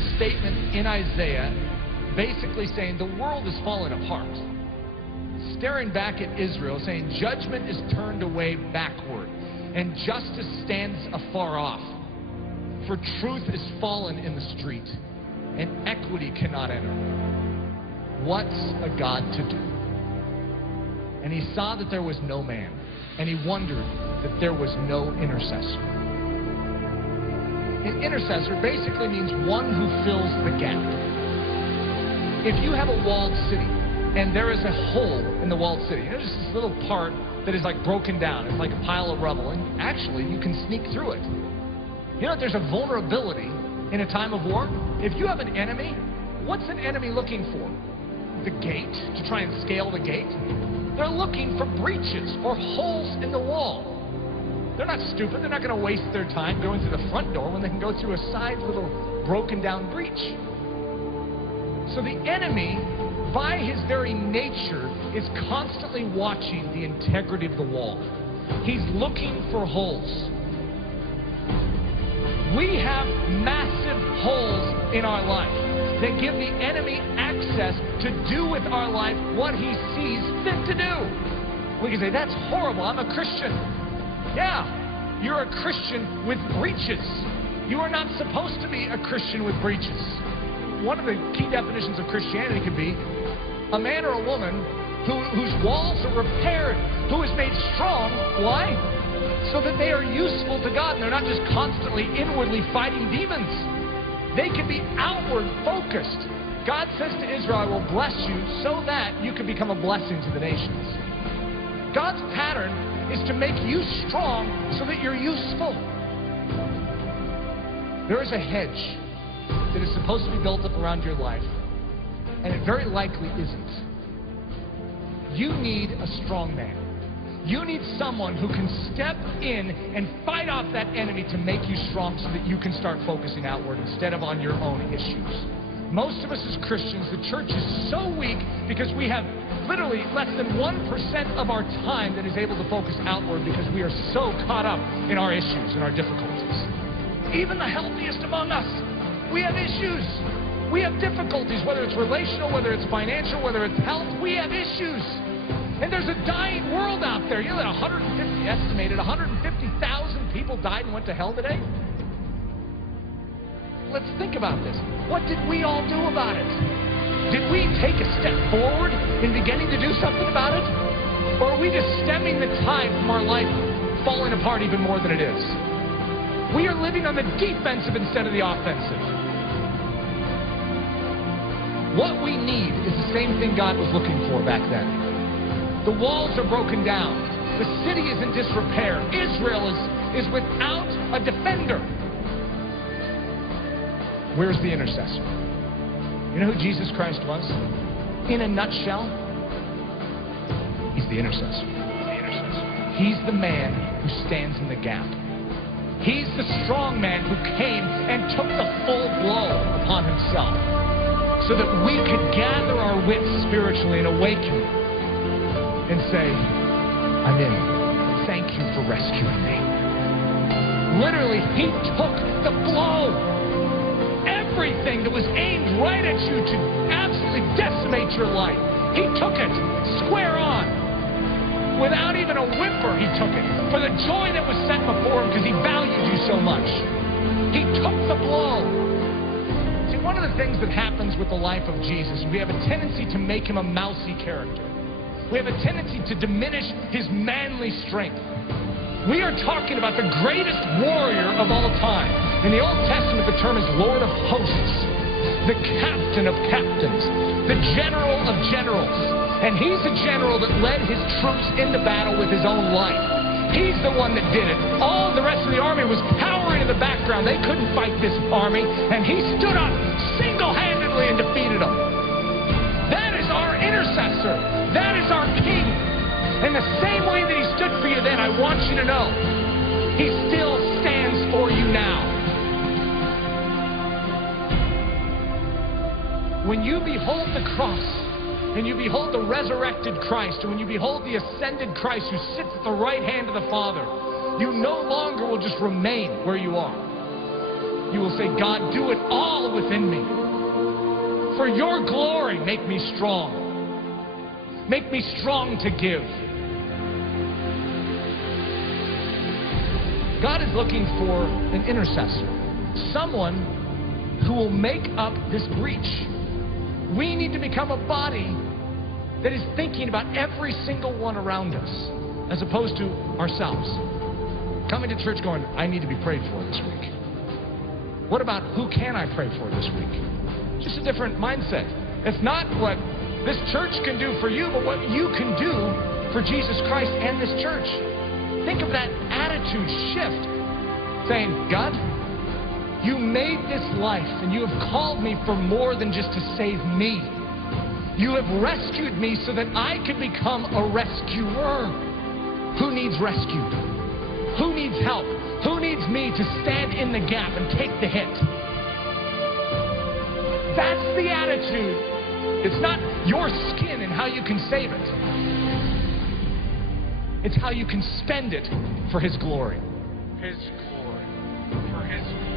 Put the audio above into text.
a statement in Isaiah basically saying the world is falling apart. Staring back at Israel, saying judgment is turned away backward, and justice stands afar off. For truth is fallen in the street, and equity cannot enter. What's a God to do? And he saw that there was no man, and he wondered that there was no intercessor. An intercessor basically means one who fills the gap. If you have a walled city, and there is a hole in the walled city, there's just this little part that is like broken down, it's like a pile of rubble, and actually you can sneak through it. You know, there's a vulnerability in a time of war. If you have an enemy, what's an enemy looking for? The gate, to try and scale the gate? They're looking for breaches or holes in the wall. They're not stupid. They're not going to waste their time going through the front door when they can go through a side little broken down breach. So the enemy, by his very nature, is constantly watching the integrity of the wall. He's looking for holes. We have massive holes in our life that give the enemy access to do with our life what he sees fit to do. We can say, that's horrible, I'm a Christian. Yeah, you're a Christian with breaches. You are not supposed to be a Christian with breaches. One of the key definitions of Christianity could be a man or a woman whose walls are repaired, who is made strong. Why? So that they are useful to God and they're not just constantly inwardly fighting demons. They can be outward focused. God says to Israel, I will bless you so that you can become a blessing to the nations. God's pattern is to make you strong so that you're useful. There is a hedge that is supposed to be built up around your life, and it very likely isn't. You need a strong man. You need someone who can step in and fight off that enemy to make you strong so that you can start focusing outward instead of on your own issues. Most of us as Christians, the church is so weak because we have literally less than 1% of our time that is able to focus outward because we are so caught up in our issues and our difficulties. Even the healthiest among us, we have issues. We have difficulties, whether it's relational, whether it's financial, whether it's health, we have issues. And there's a dying world out there. You know that estimated 150,000 people died and went to hell today? Let's think about this. What did we all do about it? Did we take a step forward in beginning to do something about it? Or are we just stemming the tide from our life falling apart even more than it is? We are living on the defensive instead of the offensive. What we need is the same thing God was looking for back then. The walls are broken down. The city is in disrepair. Israel is without a defender. Where's the intercessor? You know who Jesus Christ was? In a nutshell, he's the intercessor. He's the man who stands in the gap. He's the strong man who came and took the full blow upon himself so that we could gather our wits spiritually and awaken and say, I'm in. Thank you for rescuing me. Literally, he took the blow. Everything that was aimed right at you to absolutely decimate your life, he took it square on. Without even a whimper, he took it. For the joy that was set before him because he valued you so much. He took the blow. See, one of the things that happens with the life of Jesus, we have a tendency to make him a mousy character. We have a tendency to diminish his manly strength. We are talking about the greatest warrior of all time. In the Old Testament, the term is Lord of Hosts, the captain of captains, the general of generals. And he's a general that led his troops into battle with his own life. He's the one that did it. All the rest of the army was cowering in the background. They couldn't fight this army. And he stood up single-handedly and defeated them. That is our intercessor. That is our king. And the same way that he stood for you then, I want you to know, he still stands for you now. When you behold the cross, and you behold the resurrected Christ, and when you behold the ascended Christ who sits at the right hand of the Father, you no longer will just remain where you are. you will say, God, do it all within me. For your glory, make me strong. Make me strong to give. God is looking for an intercessor. Someone who will make up this breach. We need to become a body that is thinking about every single one around us, as opposed to ourselves. Coming to church going, I need to be prayed for this week. What about who can I pray for this week? Just a different mindset. It's not what this church can do for you, but what you can do for Jesus Christ and this church. Think of that attitude shift, saying, God, you made this life, and you have called me for more than just to save me. You have rescued me so that I can become a rescuer. Who needs rescued? Who needs help? Who needs me to stand in the gap and take the hit? That's the attitude. It's not your skin and how you can save it. It's how you can spend it for His glory. His glory. For His glory.